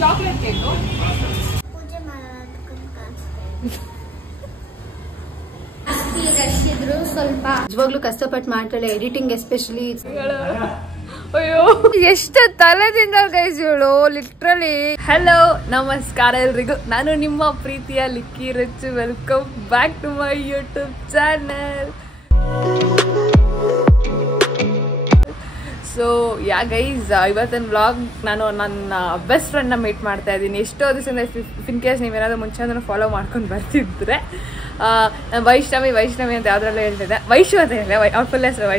Chocolate cake ಸ್ವಲ್ಪ ನಿಜವಾಗ್ಲೂ ಕಷ್ಟಪಟ್ಟು ಮಾಡ್ತಾಳೆ ಎಡಿಟಿಂಗ್ ಎಸ್ಪೆಷಲಿ. ಅಯ್ಯೋ ಎಷ್ಟು ತಲೆದಿಂದ ಗೈಸ್ ಇವಳು ಲಿಟ್ರಲಿ. ಹಲೋ ನಮಸ್ಕಾರ ಎಲ್ರಿಗೂ, ನಾನು ನಿಮ್ಮ ಪ್ರೀತಿಯ Likki Rich. Welcome back to my YouTube channel. So ya guys, ಇವತ್ತಿನ ವ್ಲಾಗ್ ನಾನು ನನ್ನ ಬೆಸ್ಟ್ ಫ್ರೆಂಡ್ನ ಮೀಟ್ ಮಾಡ್ತಾ ಇದ್ದೀನಿ. ಎಷ್ಟೋ ದಿವಸದಿಂದ ಇನ್ ಕೇಸ್ ನೀವೇನಾದ್ರೂ ಮುಂಚೆ ಅದನ್ನು ಫಾಲೋ ಮಾಡ್ಕೊಂಡು ಬರ್ತಿದ್ರೆ, ನಾನು ವೈಷ್ಣವಿ ಅಂತ ಯಾವುದ್ರಲ್ಲೂ ಹೇಳ್ತಿದ್ದೆ. ವೈಶು ಅಂತ ಹೇಳಿದೆ, ಅವ್ರ ಫುಲ್ ಹೆಸರು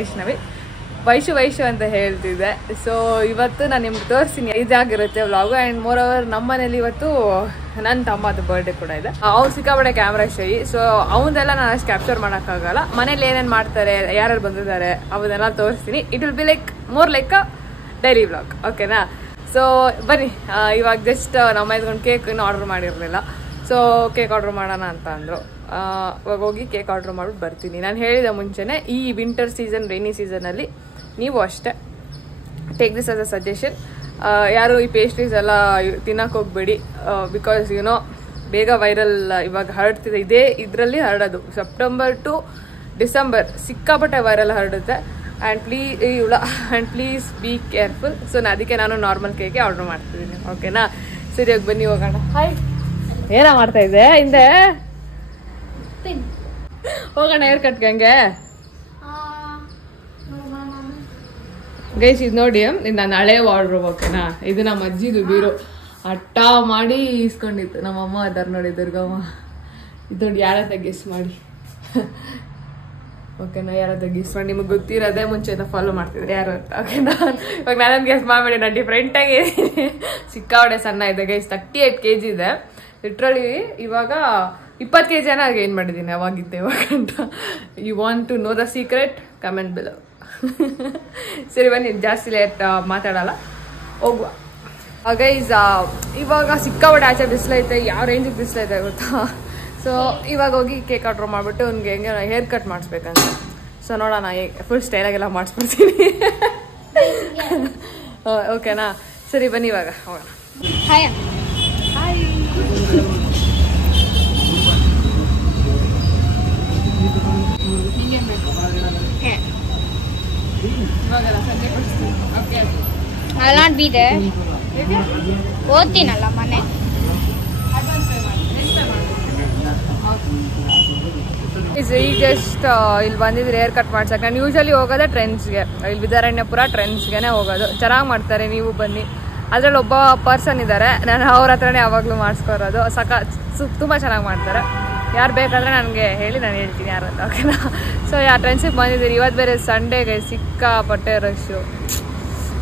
ವೈಶು ಅಂತ ಹೇಳ್ತಿದ್ದೆ. ಸೊ ಇವತ್ತು ನಾನು ನಿಮ್ಗೆ ತೋರಿಸ್ತೀನಿ. ಇದಾಗಿರುತ್ತೆ ವ್ಲಾಗು. ಆ್ಯಂಡ್ ಮೋರ್ ಓವರ್ ನಮ್ಮ ಮನೇಲಿ ಇವತ್ತು ನನ್ನ ತಮ್ಮದು ಬರ್ಡೇ ಕೂಡ ಇದೆ. ಅವ್ನು ಸಿಕ್ಕಾಪಟ್ಟೆ ಕ್ಯಾಮ್ರಾ ಶೈ. ಸೊ ಅವನ್ನೆಲ್ಲ ನಾನು ಅಷ್ಟು ಕ್ಯಾಪ್ಚರ್ ಮಾಡೋಕ್ಕಾಗಲ್ಲ. ಮನೇಲಿ ಏನೇನು ಮಾಡ್ತಾರೆ, ಯಾರ್ಯಾರು ಬಂದಿದ್ದಾರೆ ಅವನ್ನೆಲ್ಲ ತೋರಿಸ್ತೀನಿ. It will be like more like a daily vlog, ಓಕೆನಾ? ಸೊ ಬನ್ನಿ, ಇವಾಗ ಜಸ್ಟ್ ನಮ್ಮ ಇದ್ಕೊಂಡು ಕೇಕ್ ಇನ್ನೂ ಆರ್ಡರ್ ಮಾಡಿರಲಿಲ್ಲ. ಸೊ ಕೇಕ್ ಆರ್ಡರ್ ಮಾಡೋಣ ಅಂತ ಅಂದರು. ಇವಾಗ ಹೋಗಿ ಕೇಕ್ ಆರ್ಡರ್ ಮಾಡ್ಬಿಟ್ಟು ಬರ್ತೀನಿ. ನಾನು ಹೇಳಿದೆ ಮುಂಚೆನೇ, ಈ ವಿಂಟರ್ ಸೀಸನ್, ರೈನಿ ಸೀಸನಲ್ಲಿ ನೀವು ಅಷ್ಟೇ take this as a suggestion. ಯಾರು ಈ ಪೇಸ್ಟ್ರೀಸ್ ಎಲ್ಲ ತಿನ್ನಕ್ಕೆ ಹೋಗ್ಬೇಡಿ. ಬಿಕಾಸ್ ಯುನೋ ಬೇಗ ವೈರಲ್ ಇವಾಗ ಹರಡ್ತಿದೆ. ಇದರಲ್ಲಿ ಹರಡೋದು ಸೆಪ್ಟೆಂಬರ್ ಟು ಡಿಸೆಂಬರ್ ಸಿಕ್ಕಾಪಟ್ಟೆ ವೈರಲ್ ಹರಡುತ್ತೆ. And please be careful. So ಅದಕ್ಕೆ ನಾನು ನಾರ್ಮಲ್ ಕೇಕೆ ಆರ್ಡರ್ ಮಾಡ್ತಿದ್ದೀನಿ, ಓಕೆನಾ? ಸರಿಯಾಗಿ ಬನ್ನಿ ಹೋಗೋಣ. ಹಾಯ್, ಏನೋ ಮಾಡ್ತಾ ಇದ್ದೆ ಹಿಂದೆ? ಹೋಗೋಣ ಹೇರ್ ಕಟ್ಗಂಗೆ. ಗೈಸ್ ಇದು ನೋಡಿ, ನಾನು ಹಳೆ ಆರ್ಡ್ರ್, ಓಕೆನಾ? ಇದು ನಮ್ಮ ಅಜ್ಜಿದು ಬೀರು ಹಠ ಮಾಡಿ ಇಸ್ಕೊಂಡಿತ್ತು. ನಮ್ಮಮ್ಮ ಅದಾರ ನೋಡಿ, ದುರ್ಗಮ್ಮ. ಇದು ನೋಡಿ, ಯಾರ ಗೆಸ್ ಮಾಡಿ, ಓಕೆನಾ? ಯಾರಾದ ಗೆಸ್ ಮಾಡಿ. ನಿಮಗೆ ಗೊತ್ತಿರೋದೇ ಮುಂಚೆ ಫಾಲೋ ಮಾಡ್ತಿದ್ರೆ ಯಾರು ಅಂತ, ಓಕೆನಾ? ಇವಾಗ ನಾನೊಂದು ಗೆಸ್ ಮಾಡಬೇಡಿ, ನಾನು ಡಿಫ್ರೆಂಟಾಗಿ ಸಿಕ್ಕಾವಡೆ ಸಣ್ಣ ಇದೆ ಗೈಸ್. 38 kg ಇದೆ ಲಿಟ್ರಲಿ. ಇವಾಗ 20 kg ಗೇನ್ ಮಾಡಿದ್ದೀನಿ ಅವಾಗಿದ್ದೆ ಇವಾಗ ಅಂತ. You want to know the secret? Comment below. ಸರಿ ಬನ್ನಿ, ಜಾಸ್ತಿ ಲೇಟ್ ಮಾತಾಡಲ್ಲ, ಹೋಗುವ. ಗೈಸ್ ಇವಾಗ ಸಿಕ್ಕಾಪಟ್ಟೆ ಆಚೆ ಬಿಸಿಲೈತೆ. ಯಾವ ರೇಂಜಿಗೆ ಬಿಸಿಲೈತೆ ಗೊತ್ತಾ? ಸೊ ಇವಾಗ ಹೋಗಿ ಕೇಕ್ ಆರ್ಡ್ರ್ ಮಾಡಿಬಿಟ್ಟು ಅವ್ನಿಗೆ ಹೆಂಗೆ ಹೇರ್ ಕಟ್ ಮಾಡಿಸ್ಬೇಕಂತ. ಸೊ ನೋಡೋಣ, ಫುಲ್ ಸ್ಟೈಲಾಗೆಲ್ಲ ಮಾಡಿಸ್ಬಿಡ್ತೀನಿ, ಓಕೆನಾ? ಸರಿ ಬನ್ನಿ ಇವಾಗ ಹೋಗೋಣ. Hi hi. ಇವಾಗಲ್ಲ ಸಂಜೆ ಕೊಡ್ತೀನಿ, okay? I'll not be there. ಓದ್ತೀನಲ್ಲ ಮನೆ. ಈಗ ಜಸ್ಟ್ ಇಲ್ಲಿ ಬಂದಿದ್ರೆ ಹೇರ್ ಕಟ್ ಮಾಡ್ಸಕ್ಕೆ. ನಾನು ಯೂಶಲಿ ಹೋಗೋದೇ ಟ್ರೆಂಡ್ಸ್ಗೆ, ಇಲ್ಲಿ ವಿದ್ಯಾರಣ್ಯಪುರ ಟ್ರೆಂಡ್ಸ್ಗೆ ಹೋಗೋದು. ಚೆನ್ನಾಗಿ ಮಾಡ್ತಾರೆ, ನೀವು ಬನ್ನಿ. ಅದರಲ್ಲಿ ಒಬ್ಬ ಪರ್ಸನ್ ಇದ್ದಾರೆ, ನಾನು ಅವ್ರ ಹತ್ರನೇ ಯಾವಾಗಲೂ ಮಾಡಿಸ್ಕೊರೋದು. ತುಂಬ ಚೆನ್ನಾಗಿ ಮಾಡ್ತಾರೆ. ಯಾರು ಬೇಕಾದರೆ ನನಗೆ ಹೇಳಿ, ನಾನು ಹೇಳ್ತೀನಿ ಯಾರು ಅಂತ, ಓಕೆನಾ? ಸೊ ಯಾ ಟ್ರೆಂಡ್ಸಿಗೆ ಬಂದಿದ್ದೀರಿ. ಇವತ್ತು ಬೇರೆ ಸಂಡೇಗೆ ಸಿಕ್ಕಾಪಟ್ಟೆ ರಶ್ಶು.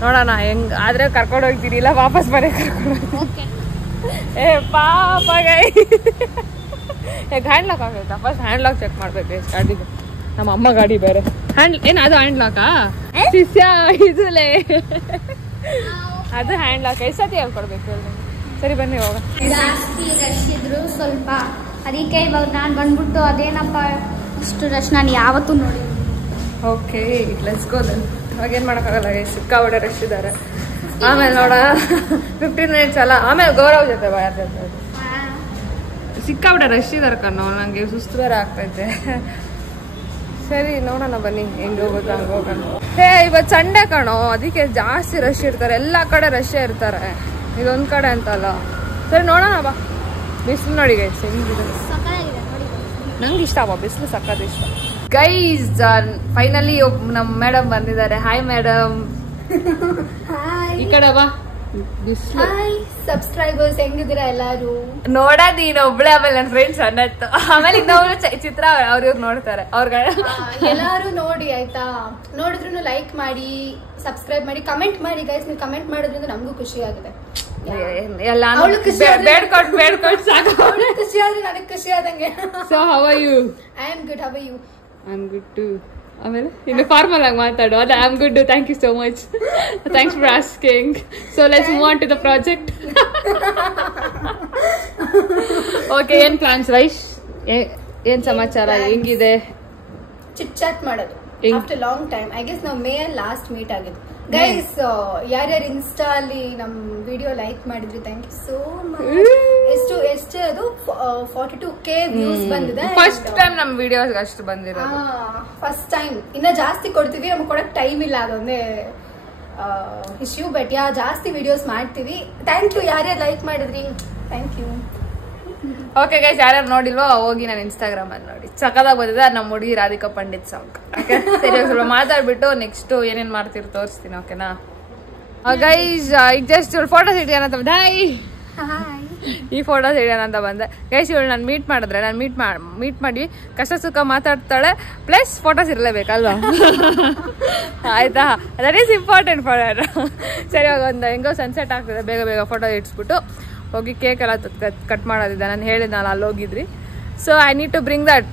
ನೋಡೋಣ ಹೆಂಗೆ ಆದರೆ ಕರ್ಕೊಂಡು ಹೋಗ್ತೀನಿ, ಇಲ್ಲ ವಾಪಸ್ ಬರೀ ಕರ್ಕೊಂಡು ಹೋಗ್ತೀನಿ. ಏ ಪಾಪ ಗೈ, ಹ್ಯಾಂಡ್ ಲಾಕ್ ಆಗೈತಾ? ಫಸ್ಟ್ ಹ್ಯಾಂಡ್ ಲಾಕ್ ಚೆಕ್ ಮಾಡ್ಬೇಕು ಎಷ್ಟು ಗಾಡಿಗೆ. ನಮ್ಮ ಅಮ್ಮ ಗಾಡಿ ಬೇರೆ ಏನು ಅದು ಹ್ಯಾಂಡ್ ಲಾಕಾ? ಶಿಷ್ಯ ಇದುಲೇ ಅದು ಹ್ಯಾಂಡ್ ಲಾಕ್. ಎಷ್ಟು ಸತಿ ಹೇಳ್ಕೊಡ್ಬೇಕು ಹೇಳಿ? ಸರಿ ಬನ್ನಿ ಹೋಗ. ಜಾಸ್ತಿ ರಶ್ ಇದ್ರು ಸ್ವಲ್ಪ, ಅದಕ್ಕೆ ಇವಾಗ ನಾನು ಬಂದ್ಬಿಟ್ಟು ಅದೇನಪ್ಪ ಇಷ್ಟು ರಶ್ ನಾನು ಯಾವತ್ತೂ ನೋಡಿ. Okay let's go then. ಇವಾಗ ಏನು ಮಾಡೋಕ್ಕಾಗಲ್ಲ, ಸಿಕ್ಕಾಪಟ್ಟೆ ರಶ್ ಇದ್ದಾರೆ. ಆಮೇಲೆ ನೋಡ 15 minutes ಅಲ್ಲ, ಆಮೇಲೆ ಗೌರವ್ ಜೊತೆ ಬಾ, ಯಾರ ಜೊತೆ? ಸಿಕ್ಕಾಪಟ್ಟೆ ರಶ್ ಇದ್ದಾರೆ ಕಣ್ಣು, ನನಗೆ ಸುಸ್ತು ಬೇರೆ ಆಗ್ತೈತೆ. ಸರಿ ನೋಡೋಣ ಬನ್ನಿ, ಹೆಂಗೆ ಹೋಗೋದು ಹಂಗೆ ಹೋಗೋಣ. ಇವತ್ತು ಸಂಡೇ ಕಣೋ, ಅದಕ್ಕೆ ಜಾಸ್ತಿ ರಶ್ ಇರ್ತಾರೆ. ಎಲ್ಲ ಕಡೆ ರಶ್ಶೇ ಇರ್ತಾರೆ, ಇದೊಂದು ಕಡೆ ಅಂತಲ್ಲ. ಸರಿ ನೋಡೋಣ ಬಾ. ಬಿಸಿಲು ನೋಡಿ ಗೈಸ್ ಹೆಂಗಿದೆ, ನಂಗೆ ಇಷ್ಟ ಬಾ ಬಿಸಿಲು, ಸಕ್ಕತ್ ಇಷ್ಟ ಗೈಸ್. ಫೈನಲಿ ನಮ್ಮ ಮೇಡಮ್ ಬಂದಿದ್ದಾರೆ. Hi madam. ಈ ಕಡೆ ಬಾ. ಬಿಸಿಲು. ಸಬ್ಸ್ಕ್ರೈಬರ್ಸ್ ಹೆಂಗಿದ್ದೀರಾ ಎಲ್ಲಾರು? ನೋಡೋದು ನೀನು ಒಬ್ಳೆ, ಆಮೇಲೆ ನನ್ನ ಫ್ರೆಂಡ್ಸ್ ಅನ್ನತ್ತು, ಆಮೇಲೆ ಇನ್ನೊಬ್ರು ಚಿತ್ರ ಅವ್ರಿವ್ರು ನೋಡ್ತಾರೆ. ಎಲ್ಲಾರು ನೋಡಿ ಆಯ್ತಾ? ನೋಡಿದ್ರು ಲೈಕ್ ಮಾಡಿ, ಸಬ್ಸ್ಕ್ರೈಬ್ ಮಾಡಿ, ಕಮೆಂಟ್ ಮಾಡಿ ಗೈಸ್. ನೀವು ಕಮೆಂಟ್ ಮಾಡೋದ್ರಿಂದ ನಮಗೂ ಖುಷಿ ಆಗಿದೆ. ಬೇಡ್ಕೊಟ್ಟು ಸಾಕು. ಖುಷಿ ಆದ್ರೆ ನನಗೆ ಖುಷಿ ಆದಂಗೆ. So how are you? I am good, how are you? I am good too. ಆಮೇಲೆ ಇನ್ನು ಫಾರ್ಮಲ್ ಆಗಿ ಮಾತಾಡು. ಅದು I am good, thank you so much, thanks for asking. So let's move on to the project. Okay, ಏನ್ plans ವೈಶ್? ಏನ್ ಸಮಾಚಾರ, ಹೆಂಗಿದೆ? ಚಿಟ್ ಚಾಟ್ ಮಾಡೋದು after long time. I guess ನಾವು ಮೇ ಲಾಸ್ಟ್ ಮೀಟ್ ಆಗಿದ್ದು. ಗೈಸ್ ಯಾರ್ಯಾರು ಇನ್ಸ್ಟಾ ಅಲ್ಲಿ ನಮ್ ವಿಡಿಯೋ ಲೈಕ್ ಮಾಡಿದ್ರಿ ಥ್ಯಾಂಕ್ ಯು ಸೋ ಮಚ್. ಎಷ್ಟು ಅದು 42K ವ್ಯೂಸ್ ಬಂದಿದೆ. ಫಸ್ಟ್ ಟೈಮ್ ನಮ್ ವಿಡಿಯೋಸ್ ಅಷ್ಟು ಬಂದಿರೋದು. First time. ಇನ್ನ ಜಾಸ್ತಿ ಕೊಡ್ತೀವಿ, ನಮ್ಗೆ ಕೊಡಕ್ ಟೈಮ್ ಇಲ್ಲ, ಅದೊಂದೇ ಇಶ್ಯೂ. ಬಟ್ ಜಾಸ್ತಿ ವಿಡಿಯೋಸ್ ಮಾಡ್ತೀವಿ. ಥ್ಯಾಂಕ್ ಯು ಯಾರ್ಯಾರು ಲೈಕ್ ಮಾಡಿದ್ರಿ, ಥ್ಯಾಂಕ್ ಯು. ಓಕೆ ಗೈಸ್, ಯಾರ್ಯಾರು ನೋಡಿಲ್ವೋ ಹೋಗಿ ನಾನು ಇನ್ಸ್ಟಾಗ್ರಾಮ್ ಅಲ್ಲಿ ನೋಡಿ, ಸಕದಾಗ ಬಂದಿದೆ ನಮ್ಮ ಹುಡುಗಿ ರಾಧಿಕಾ ಪಂಡಿತ್ ಸಾಂಗ್. ಓಕೆ ಸರಿ, ಸ್ವಲ್ಪ ಮಾತಾಡ್ಬಿಟ್ಟು ನೆಕ್ಸ್ಟ್ ಏನೇನ್ ಮಾಡ್ತೀರಿ ತೋರಿಸ್ತೀನಿ. ಓಕೆನಾ ಗೈಸ್, ಈಗ ಜಸ್ಟ್ ಫೋಟೋಸ್ ಇಟ್ಟಿಯಾನ ಅಂತ ಈ ಫೋಟೋಸ್ ಇಡಿಯೋಣ ಅಂತ ಬಂದೆ ಗೈಸ್. ಇವಳು ನಾನು ಮೀಟ್ ಮಾಡಿದ್ರೆ ನಾನು ಮೀಟ್ ಮಾಡಿ ಕಷ್ಟ ಸುಖ ಮಾತಾಡ್ತಾಳೆ, ಪ್ಲಸ್ ಫೋಟೋಸ್ ಇರಲೇಬೇಕಲ್ವಾ? ಆಯ್ತಾ, that is important for her. ಸರಿ, ಇವಾಗ ಒಂದು ಹೆಂಗೋ ಸನ್ಸೆಟ್ ಆಗ್ತದೆ, ಬೇಗ ಬೇಗ ಫೋಟೋ ಇಡ್ಸ್ಬಿಟ್ಟು ಹೋಗಿ ಕೇಕ್ ಎಲ್ಲ ಕಟ್ ಮಾಡೋದಿದ್ದೆ. ನಾನು ಹೇಳಿದ್ನಲ್ಲ ಅಲ್ಲಿ ಹೋಗಿದ್ರಿ. So I need to bring that.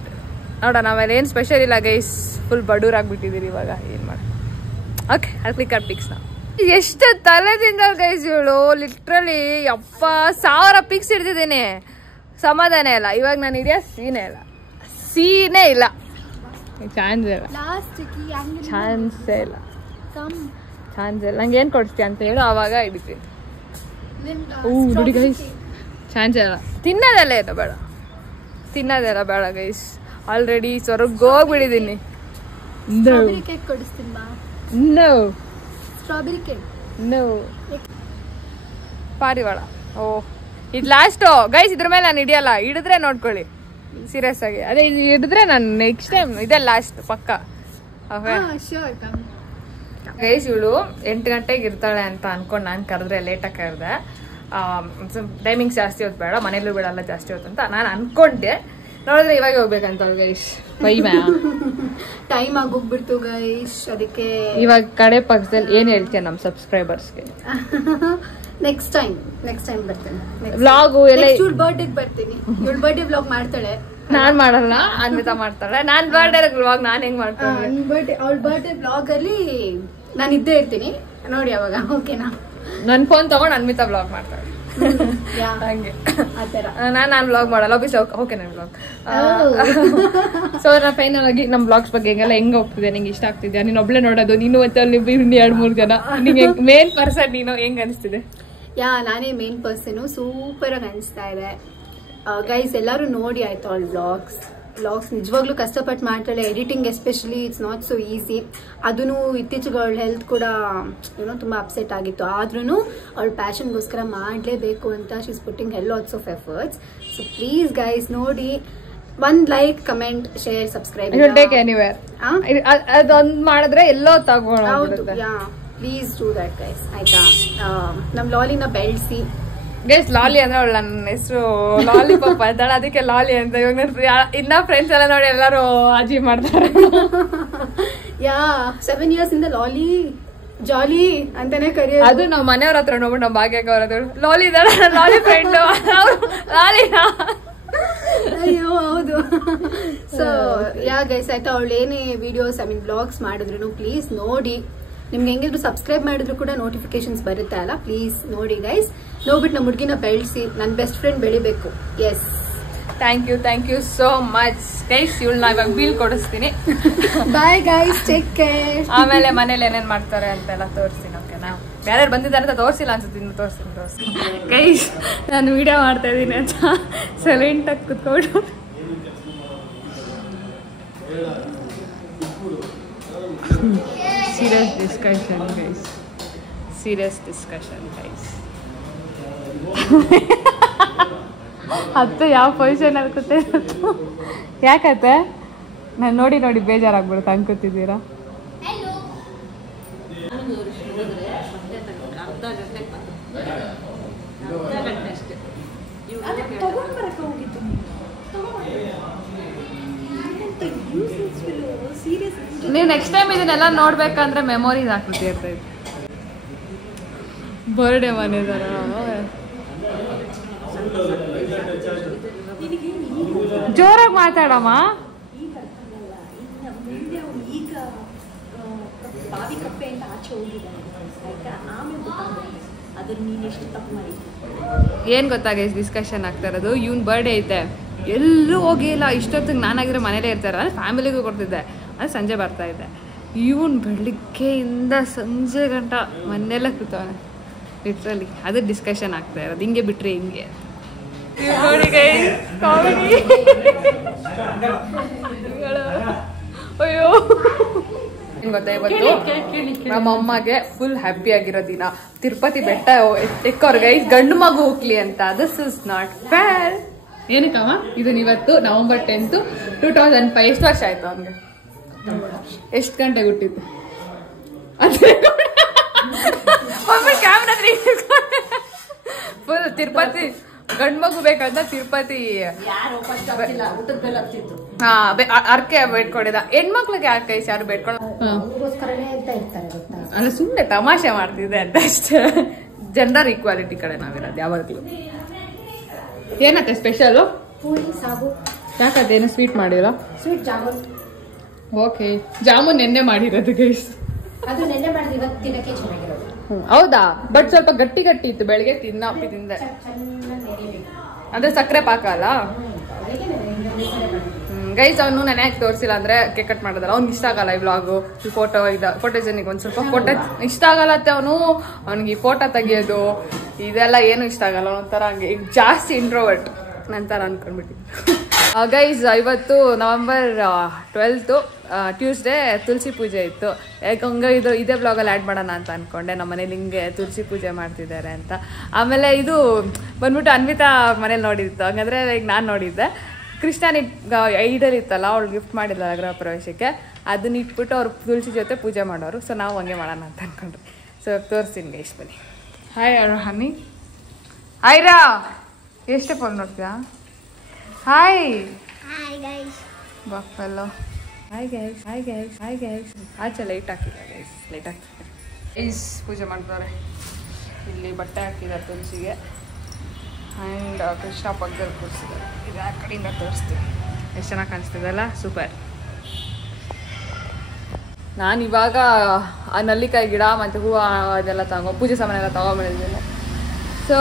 ನೋಡೋಣ ಆಮೇಲೆ ಏನು ಸ್ಪೆಷಲ್ ಇಲ್ಲ ಗೈಸ್, ಫುಲ್ ಬಡೂರ್ ಆಗ್ಬಿಟ್ಟಿದ್ದೀರಿ ಇವಾಗ, ಏನು ಮಾಡಿ. ಓಕೆ, ಅಲ್ಲಿ ಕ್ಲಿಕ್ ಪಿಕ್ಸ್ ನಾವು ಎಷ್ಟು ತಲೆ ತಿಂಗಳು ಗೈಸ್ ಇವಳು. ಲಿಟ್ರಲಿ 1000 ಪಿಕ್ಸ್ ಹಿಡ್ದಿದ್ದೀನಿ, ಸಮಾಧಾನ ಇಲ್ಲ. ಇವಾಗ ನಾನು ಹಿಡಿಯೋ ಸೀನೇ ಇಲ್ಲ, ಚಾನ್ಸೇ ಇಲ್ಲ. ನಂಗೆ ಏನು ಕೊಡಿಸ್ತೀಯ ಅಂತ ಹೇಳು, ಆವಾಗ ಹಿಡಿತೀನಿ. ನೋಡಿ ಗೈಸ್, ಚಾನ್ಸೇ ಇಲ್ಲ. ತಿನ್ನೋದೆಲ್ಲ ಬೇಡ ಗೈಸ್. ಆಲ್ರೆಡಿ ಸ್ವರ್ಗ ಹೋಗ್ಬಿಟ್ಟಿದ್ದೀನಿ. ಪಾರಿವಾಳ. ಓ, ಇದು ಲಾಸ್ಟ್ ಗೈಸ್, ಇದ್ರ ಮೇಲೆ ನಾನು ಹಿಡಿಯಲ್ಲ. ಹಿಡಿದ್ರೆ ನೋಡ್ಕೊಳ್ಳಿ ಸೀರಿಯಸ್ ಆಗಿ. ಅದೇ ಹಿಡಿದ್ರೆ ನಾನು ನೆಕ್ಸ್ಟ್ ಟೈಮ್ ಇದೇ ಲಾಸ್ಟ್ ಪಕ್ಕ. ಗೈಸ್, ಇವಳು 8 ಗಂಟೆಗೆ ಇರ್ತಾಳೆ ಅಂತ ಅನ್ಕೊಂಡು ನಾನು ಕರೆದ್ರೆ ಲೇಟಾಗಿ ಕರೆದೆ. ಟೈಮಿಂಗ್ಸ್ ಜಾಸ್ತಿ ಹೊತ್ತು ಬೇಡ, ಮನೇಲೂ ಬಿಡಲ್ಲ ಜಾಸ್ತಿ ಹೊತ್ತು ಅಂತ ನಾನು ಅನ್ಕೊಂಡೆ. ನೋಡಿದ್ರೆ ಇವಾಗ ಹೋಗ್ಬೇಕಂತ ಗೈಸ್. ಟೈಮ್ ಆಗೋಗ್ಬಿಡ್ತು ಗೈಸ್, ಅದಕ್ಕೆ ಇವಾಗ ಕಡೆ ಪಕ್ಷದಲ್ಲಿ ಏನ್ ಹೇಳ್ತೀಯ ನಮ್ಮ ಸಬ್ಸ್ಕ್ರೈಬರ್ಸ್ಗೆ? ನೆಕ್ಸ್ಟ್ ಟೈಮ್ ಬರ್ತೇನೆ. ವ್ಲಾಗ್ ಎಲ್ಲ ಇವಳ ಬರ್ಡೇಗೆ ಬರ್ತೀನಿ. ಇವಳ ಬರ್ಡೇ ವ್ಲಾಗ್ ಮಾಡ್ತಾಳೆ, ನಾನ್ ಮಾಡಲ್ಲ, ಅನ್ವಿತಾ ಮಾಡ್ತಾಳೆ. ನಾನ್ ಬರ್ಡೇ ವ್ಲಾಗ್ ನಾನ್ ಹೆಂಗ್ ಮಾಡ್ತಾಳೆ? ಅವಳ ಬರ್ಡೇ ವ್ಲಾಗ್ ಅಲ್ಲಿ ನಾನು ಇದ್ದೇ ಇರ್ತೀನಿ, ನೋಡಿ ಅವಾಗ. ಓಕೆನಾ? ನನ್ ಫೋನ್ ತಗೊಂಡು ಅನ್ವಿತಾ ವ್ಲಾಗ್ ಮಾಡ್ತಾಳೆ. ಹಂಗೆ ನಾನ್ ವ್ಲಾಗ್ ಮಾಡಲ್ಲ. ಓಕೆ, ನನ್ ವ್ಲಾಗ್. ಸೊ ನಾ ಫೈನಲ್ ಆಗಿ ನಮ್ ವ್ಲಾಗ್ಸ್ ಬಗ್ಗೆ ಹೆಂಗ್ ಹೋಗ್ತಿದೆ, ನಿಂಗೆ ಇಷ್ಟ ಆಗ್ತಿದ್ಯಾ? ನೀನ್ ಒಬ್ಳೆ ನೋಡೋದು, ನೀನು ಮತ್ತೆ ಅಲ್ಲಿ 2-3 ಜನ, ನಿಂಗೆ ಮೇನ್ ಪರ್ಸನ್ ನೀನು, ಹೆಂಗ್ ಅನಿಸ್ತಿದೆ? ನಾನೇ ಮೇನ್ ಪರ್ಸನ್. ಸೂಪರ್ ಆಗಿ ಅನಿಸ್ತಾ ಇದೆ ಗೈಸ್. ಎಲ್ಲರೂ ನೋಡಿ ಆಯ್ತು ಅವಳ ವ್ಲಾಗ್ಸ್ ನಿಜವಾಗ್ಲೂ ಕಷ್ಟಪಟ್ಟು ಮಾಡ್ತಾಳೆ. Editing especially it's not so easy. ಅದೂ ಇತ್ತೀಚೆಗೆ ಅವಳ ಹೆಲ್ತ್ ಕೂಡ ಏನೋ ತುಂಬ ಅಪ್ಸೆಟ್ ಆಗಿತ್ತು. ಆದ್ರೂ ಅವಳ ಪ್ಯಾಷನ್ಗೋಸ್ಕರ ಮಾಡಲೇಬೇಕು ಅಂತ she is putting lots of efforts. So please guys ನೋಡಿ, 1 ಲೈಕ್, ಕಮೆಂಟ್, ಶೇರ್, ಸಬ್ಸ್ಕ್ರೈಬ್. ಅದೊಂದು ಮಾಡಿದ್ರೆ ಎಲ್ಲೋ ತಗೋಣ. ಪ್ಲೀಸ್ ಡೂ ದಟ್ ಗೈಸ್, ಆಯ್ತಾ? ನಮ್ಮ ಲಾಲಿನ ಬೆಳೆಸಿ ಗೈಸ್. ಲಾಲಿ ಅಂದ್ರೆ ಅವಳು ನನ್ನ ಹೆಸರು ಲಾಲಿಪಾಪ್ ಅಂತಾಳೆ, ಅದಕ್ಕೆ ಲಾಲಿ ಅಂತ. ಇವಾಗ ಇನ್ನ ಫ್ರೆಂಡ್ಸ್ ಎಲ್ಲ ನೋಡಿ ಎಲ್ಲರೂ ಅಜಿ ಮಾಡ್ತಾರೆ. 7 years ಇಂದ ಲಾಲಿ ಜಾಲಿ ಅಂತಾನೆ ಕರೆಯೋದು. ಅದು ನಾವ್ ಮನೆಯವ್ರ ಹತ್ರ ನೋಡ್ಬಿಟ್ಟು ನಮ್ಮ ಭಾಗ್ಯಕ್ಕೆ ಅವ್ರ ಹತ್ರ ಲಾಲಿ ಇದ್ದಾಳೆ, ಲಾಲಿ ಫ್ರೆಂಡ್ ಲಾಲಿನಾ. ಅಯ್ಯೋ ಹೌದು. ಸೊ ಗೈಸ್, ಆಯ್ತಾ? ಅವಳು ಏನೇ ವಿಡಿಯೋಸ್ ವ್ಲಾಗ್ಸ್ ಮಾಡಿದ್ರು ಪ್ಲೀಸ್ ನೋಡಿ. ನಿಮ್ಗೆ ಹೆಂಗಿದ್ರು ಸಬ್ಸ್ಕ್ರೈಬ್ ಮಾಡಿದ್ರು ಕೂಡ ನೋಟಿಫಿಕೇಶನ್ಸ್ ಬರುತ್ತೆ ಅಲ್ಲ, ಪ್ಲೀಸ್ ನೋಡಿ ಗೈಸ್. ನೋಡ್ಬಿಟ್ಟು ನಮ್ಮ ಹುಡುಗಿನ ಬೆಳೆಸಿ, ನನ್ನ ಬೆಸ್ಟ್ ಫ್ರೆಂಡ್ ಬೆಳಿಬೇಕು. Yes, thank you so much guys. ಇವಳನ್ನ ಇವಾಗ ಬೀಲ್ ಕೊಡಿಸ್ತೀನಿ. Bye guys, take care. ಆಮೇಲೆ ಮನೇಲಿ ಏನೇನ್ ಮಾಡ್ತಾರೆ ಅಂತೆಲ್ಲ ತೋರಿಸ್ತೀನಿ. ಓಕೆನಾ? ಯಾರ್ಯಾರು ಬಂದಿದ್ದಾರೆ ಅಂತ ತೋರಿಸಿಲ್ಲ ಅನ್ಸುತ್ತೆ, ಇನ್ನು ತೋರಿಸ್ತೀನಿ ಗೈಸ್. ನಾನು ವಿಡಿಯೋ ಮಾಡ್ತಾ ಇದ್ದೀನಿ ಅಂತ ಸೈಲೆಂಟಾಗಿ ಕುತ್ಕೊಂಡು serious discussion guys. ಅತ್ತೆ ಯಾವ ಪೊಸಿಷನ್ ಅನ್ಕೋತೆ? ಯಾಕತ್ತೆ ನಾನು ನೋಡಿ ಬೇಜಾರಾಗ್ಬಿಡುತ್ತೆ ಅನ್ಕೋತಿದ್ದೀರಾ? ನೀವು ನೆಕ್ಸ್ಟ್ ಟೈಮ್ ಇದನ್ನೆಲ್ಲ ನೋಡ್ಬೇಕಂದ್ರೆ ಮೆಮೊರೀಸ್ ಹಾಕ್ಬಿಟ್ಟು ಇರ್ತೈತೆ. ಬರ್ಡೇ ಮನೆದಾರ ಜೋರಾಗಿ ಮಾತಾಡಮ್ಮ. ಏನ್ ಗೊತ್ತಾಗ ಡಿಸ್ಕಷನ್ ಆಗ್ತಾ ಇರೋದು, ಇವನ್ ಬರ್ಡೇ ಐತೆ, ಎಲ್ಲೂ ಹೋಗಿಲ್ಲ. ಇಷ್ಟೊತ್ತಿಗೆ ನಾನಾಗಿದ್ರೆ ಮನೇಲೇ ಇರ್ತಾರೆ, ಅಂದ್ರೆ ಫ್ಯಾಮಿಲಿಗೂ ಕೊಡ್ತಿದ್ದೆ, ಅಂದ್ರೆ ಸಂಜೆ ಬರ್ತಾ ಇದ್ದೆ. ಇವನ್ ಬೆಳಿಗ್ಗೆಯಿಂದ ಸಂಜೆ ಗಂಟ ಮನೆಯಲ್ಲ ಕೂತವನೆ ಲಿಟ್ರಲಿ. ಅದು ಡಿಸ್ಕಷನ್ ಆಗ್ತಾ ಇರೋದು, ಹಿಂಗೆ ಬಿಟ್ರೆ ಹಿಂಗೆ ನೋಡಿ ಕಾಮಿಡಿ. ಅಯ್ಯೋ ಗೊತ್ತಾ, ಇವತ್ತು ನಮ್ಮ ಅಮ್ಮಗೆ ಫುಲ್ ಹ್ಯಾಪಿ ಆಗಿರೋ ದಿನ. ತಿರುಪತಿ ಬೆಟ್ಟ ಎಕ್ಕೋರ್ಗೆ ಗಂಡು ಮಗು ಹೋಗ್ಲಿ ಅಂತ. This is not fair. ಏನಕ್ಕಮ್ಮ ಇದನ್ನ ಇವತ್ತು ನವೆಂಬರ್ 10, 2005. ಎಷ್ಟು ವರ್ಷ ಆಯ್ತು ಅವನ್ಗೆ? ಎಷ್ಟು ಗಂಟೆಗೆ ಹುಟ್ಟಿದ್ದು? ಫುಲ್ ತಿರುಪತಿ ಗಂಡು ಮಗು ಬೇಕಂತ ತಿರುಪತಿ ಅರ್ಕೆ ಬೇಡ್ಕೊಂಡಿದ್ದ. ಹೆಣ್ಮಕ್ಳಿಗೆ ಯಾಕೆ ಯಾರು ಬೇಡ್ಕೊಂಡು ಅಂದ್ರೆ ಸುಮ್ಮನೆ ತಮಾಷೆ ಮಾಡ್ತಿದ್ದೆ ಅಂತ ಅಷ್ಟೇ. ಜೆಂಡರ್ ಈಕ್ವಾಲಿಟಿ ಕಡೆ ನಾವಿರೋದು ಯಾವಾಗ್ಲೂ. ಏನತ್ತೆ ಸ್ಪೆಷಲು? ಯಾಕದೇನು ಸ್ವೀಟ್ ಮಾಡಿರೋ? ಸ್ವೀಟ್ ಜಾಮೂನ್. ಓಕೆ, ಜಾಮೂನ್ ನೆನ್ನೆ ಮಾಡಿರೋದು ಗೈಸ್. ಅದು ನೆನ್ನೆ ಮಾಡಿದ್ರೆ ಇವತ್ತು ತಿನ್ನಕ್ಕೆ ಚೆನ್ನಾಗಿರೋದು. ಹೌದಾ? ಬಟ್ ಸ್ವಲ್ಪ ಗಟ್ಟಿ ಗಟ್ಟಿ ಇತ್ತು. ಬೆಳಿಗ್ಗೆ ತಿಂದೆ ಅಂದ್ರೆ ಸಕ್ಕರೆ ಪಾಕ ಅಲ್ಲ ಗೈಸ್. ಅವನು ನೆನೆ ಹಾಕಿ ತೋರಿಸಿಲ್ಲ ಅಂದ್ರೆ ಕೇಕ್ ಕಟ್ ಮಾಡೋದಲ್ಲ, ಅವ್ನಿಗೆ ಇಷ್ಟ ಆಗಲ್ಲ ಈ ವ್ಲಾಗು, ಈ ಫೋಟೋಜನಿಗೆ ಒಂದ್ ಸ್ವಲ್ಪ ಫೋಟೋ ಇಷ್ಟ ಆಗಲ್ಲತ್ತೆ. ಅವ್ನಿಗೆ ಈ ಫೋಟೋ ತೆಗಿಯೋದು ಇದೆಲ್ಲ ಏನು ಇಷ್ಟ ಆಗಲ್ಲ. ಒಂಥರ ಹಂಗೆ ಈಗ ಜಾಸ್ತಿ ಇಂಟ್ರೋವರ್ಟ್ ನಂತರ ಅನ್ಕೊಂಡ್ಬಿಟ್ಟಿದ್ದೆ. ಗೈಸ್, ಇವತ್ತು ನವೆಂಬರ್ 12 ಟ್ಯೂಸ್ಡೇ ತುಳಸಿ ಪೂಜೆ ಇತ್ತು. ಯಾಕಂಗ ಇದೇ ಬ್ಲಾಗಲ್ಲಿ ಆ್ಯಡ್ ಮಾಡೋಣ ಅಂತ ಅನ್ಕೊಂಡೆ. ನಮ್ಮ ಮನೇಲಿ ಹಿಂಗೆ ತುಳಸಿ ಪೂಜೆ ಮಾಡ್ತಿದ್ದಾರೆ ಅಂತ. ಆಮೇಲೆ ಇದು ಬಂದ್ಬಿಟ್ಟು ಅನ್ವಿತಾ ಮನೇಲಿ ನೋಡಿತ್ತು. ಹಂಗಂದ್ರೆ ಈಗ ನಾನು ನೋಡಿದ್ದೆ. ಕೃಷ್ಣನ ಐಡಲ್ ಇತ್ತಲ್ಲ, ಅವಳು ಗಿಫ್ಟ್ ಮಾಡಿಲ್ಲ ಗೃಹ ಪ್ರವೇಶಕ್ಕೆ. ಅದನ್ನ ಇಟ್ಬಿಟ್ಟು ಅವ್ರು ತುಳಸಿ ಜೊತೆ ಪೂಜೆ ಮಾಡೋರು. ಸೊ ನಾವು ಹಂಗೆ ಮಾಡೋಣ ಅಂತ ಅನ್ಕೊಂಡ್ರಿ. ಸೊ ತೋರಿಸ್ತೀನಿ ಗೈಸ್, ಬನ್ನಿ. Hi honey. ಹಾಯ್ರಾ, ಎಷ್ಟೇ ಫೋನ್ ನೋಡ್ತೀಯಾ? Hi buffalo. Hi guys, hi guys, hi guys. ಆಚೆ ಲೈಟ್ ಹಾಕಿಲ್ಲ ಗೈಸ್, ಲೈಟ್ ಹಾಕ್ತಿದ್ದಾರೆ. ಗೈಸ್ ಪೂಜೆ ಮಾಡ್ತಾರೆ. ಇಲ್ಲಿ ಬಟ್ಟೆ ಹಾಕಿದ್ದಾರೆ ತುಳಸಿಗೆ. ಆ್ಯಂಡ್ ಕೃಷ್ಣ ಪಕ್ಕದಲ್ಲಿ ಕೂರಿಸಿದ್ದಾರೆ. ಇದು ಆ ಕಡೆಯಿಂದ ತೋರಿಸ್ತೀವಿ. ಎಷ್ಟು ಚೆನ್ನಾಗಿ ಕಾಣಿಸ್ತಿದೆಲ್ಲ, ಸೂಪರ್. ನಾನು ಇವಾಗ ಆ ನಲ್ಲಿಕಾಯಿ ಗಿಡ ಮತ್ತು ಹೂವು ಅದೆಲ್ಲ ಪೂಜೆ ಸಾಮಾನು ಎಲ್ಲ ತಗೊಂಡ್ಬಂದಿದ್ದೇನೆ. ಸೊ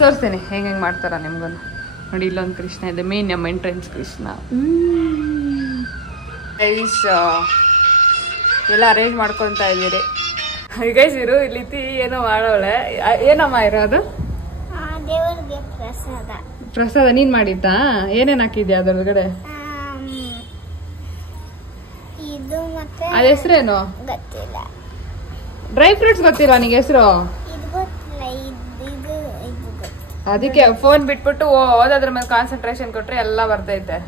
ತೋರಿಸ್ತೇನೆ ಹೆಂಗೆ ಮಾಡ್ತಾರ ನಿಮ್ಗೂ ನೋಡಿ. ಇಲ್ಲೊಂದು ಕೃಷ್ಣ ಇದೆ, ಮೇನ್ ನಮ್ಮ ಎಂಟ್ರೆನ್ಸ್ ಕೃಷ್ಣ. ಗೈಸ್ ಎಲ್ಲ ಅರೇಂಜ್ ಮಾಡ್ಕೊತಾ ಇದ್ದೀರಿ ಗೈಸ್. ಇರು ಇಲ್ಲಿ ಏನೋ ಮಾಡೋಳೆ. ಏನಮ್ಮ ಇರೋದು? ದೇವರಿಗೆ ಪ್ರಸಾದ. ಪ್ರಸಾದ ನೀನ್ ಮಾಡಿದ್ದಾ? ಏನೇನ್ ಹಾಕಿದ್ಯಾ ಅದ್ರೊಳಗಡೆ? ಇದು ಮತ್ತೆ ಅದ ಹೆಸರೇನು ಗೊತ್ತಿಲ್ಲ. ಡ್ರೈ ಫ್ರೂಟ್ಸ್ ಗೊತ್ತಿಲ್ಲ ನಿಂಗೆ ಹೆಸರು? ಇದು ಗೊತ್ತಿಲ್ಲ. ಇದು ಗೊತ್ತಿಲ್ಲ. ಅದಕ್ಕೆ ಫೋನ್ ಬಿಟ್ಬಿಟ್ಟು ಓದೋದ್ರ ಮೇಲೆ ಕಾನ್ಸಂಟ್ರೇಷನ್ ಕೊಟ್ರೆ ಎಲ್ಲ ಬರ್ತೈತೆ.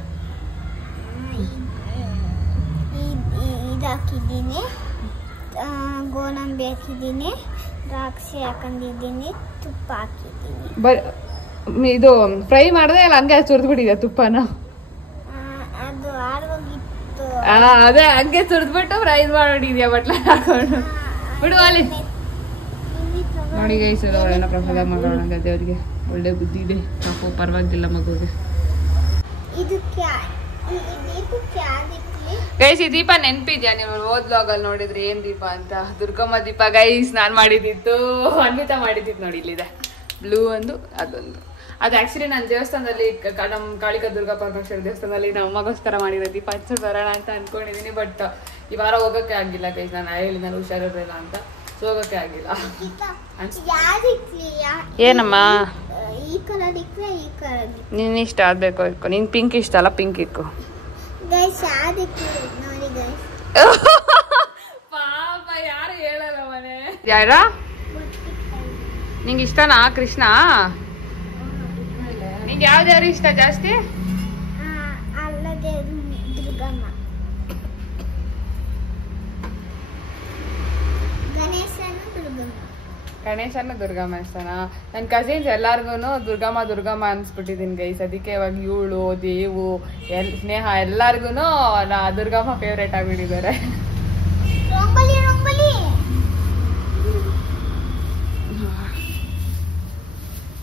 ಇದು ಹಾಕಿದ್ದೀನಿ, ಗೋಡಂಬಿ ಹಾಕಿದ್ದೀನಿ, ದ್ರಾಕ್ಷಿ ಹಾಕೊಂಡಿದ್ದೀನಿ, ತುಪ್ಪ ಹಾಕಿದ್ದೀನಿ. ಇದು ಫ್ರೈ ಮಾಡ್ದೆ ಇಲ್ಲ ಹಂಗೆ ಸುರಿದು ಬಿಟ್ಟಿದೆ ತುಪ್ಪನ? ಅದು ಆರೋಗಿತ್ತು. ಅದೇ ಹಂಗೆ ಸುರಿದ್ಬಿಟ್ಟು ಫ್ರೈ ಮಾಡಿದ್ಯಾ ಬಟ್ಲ ಹಾಕೊಂಡು ಬಿಡು ಅಲ್ಲಿ. ನೋಡಿ ಗೈಸ್, ಎಲ್ಲ ಪ್ರಸಾದ ಮಾಡೋಣ ದೇವ್ರಿಗೆ. ಒಳ್ಳೆ ಬುದ್ಧಿ ಇದೆ, ಪಾಪ ಪರವಾಗಿಲ್ಲ ಮಗುಗೆ. ಗೈಸ್, ಈ ದೀಪ ನೆನ್ಪಿದ್ಯಾ? ನೀವು ಓದ್ ಬ್ಲಾಗಲ್ಲಿ ನೋಡಿದ್ರೆ ಏನ್ ದೀಪ ಅಂತ? ದುರ್ಗಮ್ಮ ದೀಪ ಗೈಸ್. ನಾನ್ ಮಾಡಿದಿತ್ತು, ಅನ್ವಿತಾ ಮಾಡಿದ್ದಿತ್ತು ನೋಡಿ. ಇಲ್ಲಿದೆ ಬ್ಲೂ ಒಂದು, ಅದೊಂದು. ಅದು ಆಕ್ಚುಲಿ ನಾನು ದೇವಸ್ಥಾನದಲ್ಲಿ ನಮ್ಮ ಕಾಳಿಕಾ ದುರ್ಗಾ ಪರಮೇಶ್ವರ ದೇವಸ್ಥಾನದಲ್ಲಿ ನಮ್ಮ ಅಮ್ಮಗೋಸ್ಕರ ಮಾಡಿರೋ ದೀಪ ಹಚ್ಚಿ ಬರೋಣ ಅಂತ ಅನ್ಕೊಂಡಿದೀನಿ. ಬಟ್ ಈ ವಾರ ಹೋಗೋಕೆ ಆಗಿಲ್ಲ ಗೈಸ್. ನಾನು ಹೇಳಿ ನಾನು ಹುಷಾರಿರಲಿಲ್ಲ ಅಂತ, ಸೊ ಹೋಗೋಕೆ ಆಗಿಲ್ಲ. ಏನಮ್ಮ ಈ ಕಲರ್ ಇಕ್ಕರೆ ಈ ಕಲರ್ ನೀನ್ ಇಷ್ಟ ಆಗ್ಬೇಕು ಇಕ್ಕು. ನೀನ್ ಪಿಂಕ್ ಇಷ್ಟ ಅಲ್ಲ, ಪಿಂಕ್ ಇಕ್ಕು ಗೈಸ್. ನೋಡಿ ಗೈಸ್, ಪಾಪ ಯಾರು ಹೇಳಲ್ಲ ಮನೆ. ಯಾರ ನಿಂಗೆ ಇಷ್ಟನಾ ಕೃಷ್ಣ? ನಿಂಗೆ ಯಾವ್ದ್ಯಾರು ಇಷ್ಟ ಜಾಸ್ತಿ? ಅಲ್ಲದೆ ದುರ್ಗಮ್ಮ. ಗಣೇಶನ ದುರ್ಗಮ್ಮ ಇಷ್ಟನ? ನನ್ನ ಕಸಿನ್ಸ್ ಎಲ್ಲಾರ್ಗು ದುರ್ಗಮ್ಮ ಅನ್ಸ್ಬಿಟ್ಟಿದೀನಿ ಗೈಸ್. ಅದಕ್ಕೆ ಇವಾಗ ಇವಳು, ದೇವು, ಸ್ನೇಹ ಎಲ್ಲಾರ್ಗು ದುರ್ಗಮ್ಮ ಫೇವ್ರೇಟ್ ಆಗ್ಬಿಟ್ಟಿದ್ದಾರೆ.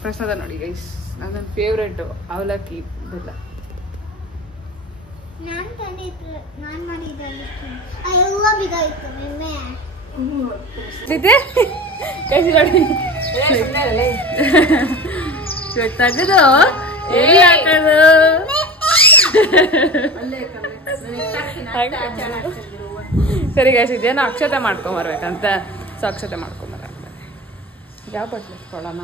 ಪ್ರಸಾದ ನೋಡಿ ಗೈಸ್, ನನ್ನ ಫೇವ್ರೇಟು ಅವಲಕ್ಕಿ ಬೆಲ್ಲ. ತೆಗೆದು ಎಲ್ಲಿ ಹಾಕೋದು? ಸರಿ ಗೈಸ್, ಇದೇನೋ ಅಕ್ಷತೆ ಮಾಡ್ಕೊಂಬರ್ಬೇಕಂತೆ. ಸೊ ಅಕ್ಷತೆ ಮಾಡ್ಕೊಂಬರ ಯಾವ ಬಟ್ಲು ಇಟ್ಕೊಳ್ಳೋಣ.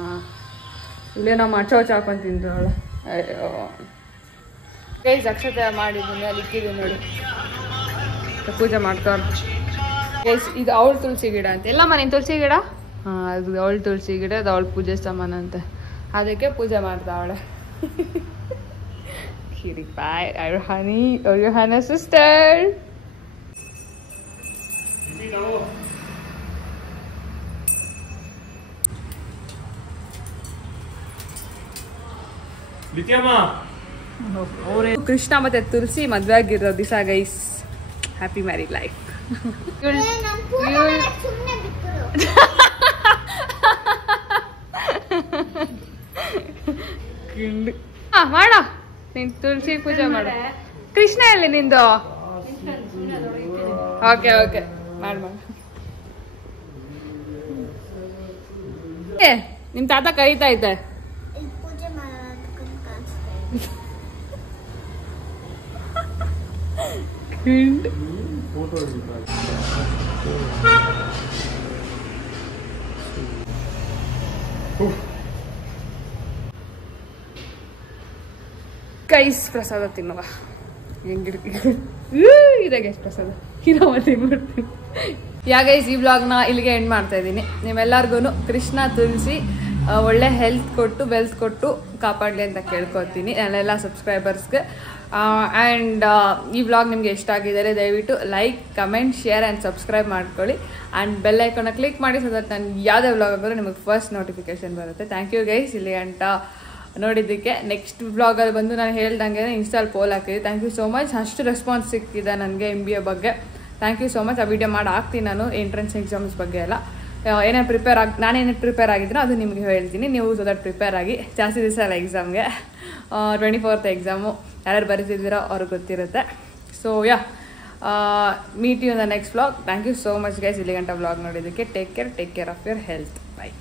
ಇಲ್ಲೇನೋ ಮಚ್ಚ ಹಾಕೊಂಡು ತಿಂದ್ರವಳ. ಅಯ್ಯೋ ಗೈಸ್, ಅಕ್ಷತೆ ಮಾಡಿದ್ದೀನಿ, ಅಲ್ಲಿ ಇಕ್ಕಿದ್ದೀನಿ ನೋಡಿ, ಪೂಜೆ ಮಾಡ್ತಾರೆ ಗೈಸ್. ಇದು ಅವಳ ತುಳಸಿ ಗಿಡ ಅಂತ. ಎಲ್ಲ ಮನೆ ತುಳಸಿ ಗಿಡ, ಹಾಂ ಅದು ಅವಳ ತುಳಸಿ ಗಿಡ, ಅದು ಅವಳ ಪೂಜೆ ಸಾಮಾನು ಅಂತೆ, ಅದಕ್ಕೆ ಪೂಜೆ ಮಾಡ್ತಾವಳೆ. Cutie pie, your honey sister. Krishna ಮತ್ತೆ ತುಳಸಿ ಮದ್ವೆ ಆಗಿರೋ ದಿವಸ ಗೈಸ್. Happy married life. ಮಾಡ ನೀನ್ ತುಳಸಿ ಪೂಜೆ ಮಾಡ. ಕೃಷ್ಣ ಎಲ್ಲಿ ನಿಂದು? ಓಕೆ ಓಕೆ ಮಾಡು ಮಾಡು. ನಿಮ್ ತಾತ ಕರೀತಾ ಇದ್ದೆ. ಪೂಜೆ ಗೈಸ್ ಪ್ರಸಾದ ತಿನ್ನುವ. ಇದೆ ಗೈಸ್ ಪ್ರಸಾದ. ತಿನ್ಬಿಡ್ತೀನಿ. ಗೈಸ್, ಈ ವ್ಲಾಗ್ನ ಇಲ್ಲಿಗೆ ಎಂಡ್ ಮಾಡ್ತಾ ಇದ್ದೀನಿ. ನಿಮ್ಮೆಲ್ಲರಿಗೂ ಕೃಷ್ಣ ತುಳಸಿ ಒಳ್ಳೆ ಹೆಲ್ತ್ ಕೊಟ್ಟು ವೆಲ್ತ್ ಕೊಟ್ಟು ಕಾಪಾಡಲಿ ಅಂತ ಕೇಳ್ಕೊತೀನಿ ನನ್ನೆಲ್ಲ ಸಬ್ಸ್ಕ್ರೈಬರ್ಸ್ಗೆ. ಆ್ಯಂಡ್ ಈ ವ್ಲಾಗ್ ನಿಮಗೆ ಇಷ್ಟ ಆಗಿದ್ದಾರೆ ದಯವಿಟ್ಟು like, comment, share and subscribe ಮಾಡ್ಕೊಳ್ಳಿ. ಆ್ಯಂಡ್ ಬೆಲ್ ಐಕಾನ್ನ ಕ್ಲಿಕ್ ಮಾಡಿ, ಸೊ ದಟ್ ನಾನು ಯಾವುದೇ ವ್ಲಾಗ್ ಆಗೋದು ನಿಮಗೆ ಫಸ್ಟ್ ನೋಟಿಫಿಕೇಶನ್ ಬರುತ್ತೆ. ಥ್ಯಾಂಕ್ ಯು ಗೈಸ್ ಇಲ್ಲಿ ಗಂಟ ನೋಡಿದ್ದಕ್ಕೆ. ನೆಕ್ಸ್ಟ್ ವ್ಲಾಗಲ್ಲಿ ಬಂದು ನಾನು ಹೇಳ್ದಂಗೆ ಇನ್ಸ್ಟಾಲ್ ಪೋಲ್ ಹಾಕಿದ್ದೆ. Thank you so much. ಅಷ್ಟು ರೆಸ್ಪಾನ್ಸ್ ಸಿಕ್ಕಿದೆ ನನಗೆ MBA ಬಗ್ಗೆ. Thank you so much. ಆ ವಿಡಿಯೋ ಮಾಡಿ ಹಾಕ್ತೀನಿ ನಾನು ಎಂಟ್ರೆನ್ಸ್ ಎಕ್ಸಾಮ್ಸ್ ಬಗ್ಗೆ ಎಲ್ಲ. ನಾನೇನು ಪ್ರಿಪೇರ್ ಆಗಿದ್ದೀನೋ ಅದು ನಿಮಗೆ ಹೇಳ್ತೀನಿ. ನೀವು ಸೊ ದಟ್ ಪ್ರಿಪೇರ್ ಆಗಿ. ಜಾಸ್ತಿ ದಿವಸ ಅಲ್ಲ ಎಕ್ಸಾಮ್ಗೆ, 24th ಎಕ್ಸಾಮು. ಯಾರ್ಯಾರು ಬರೀತಿದ್ದೀರೋ ಅವ್ರಿಗೆ ಗೊತ್ತಿರುತ್ತೆ. So meet you in the next vlog. Thank you so much guys ಇಲ್ಲಿ ಗಂಟ ವ್ಲಾಗ್ ನೋಡಿದ್ದಕ್ಕೆ. Take care of your health. By.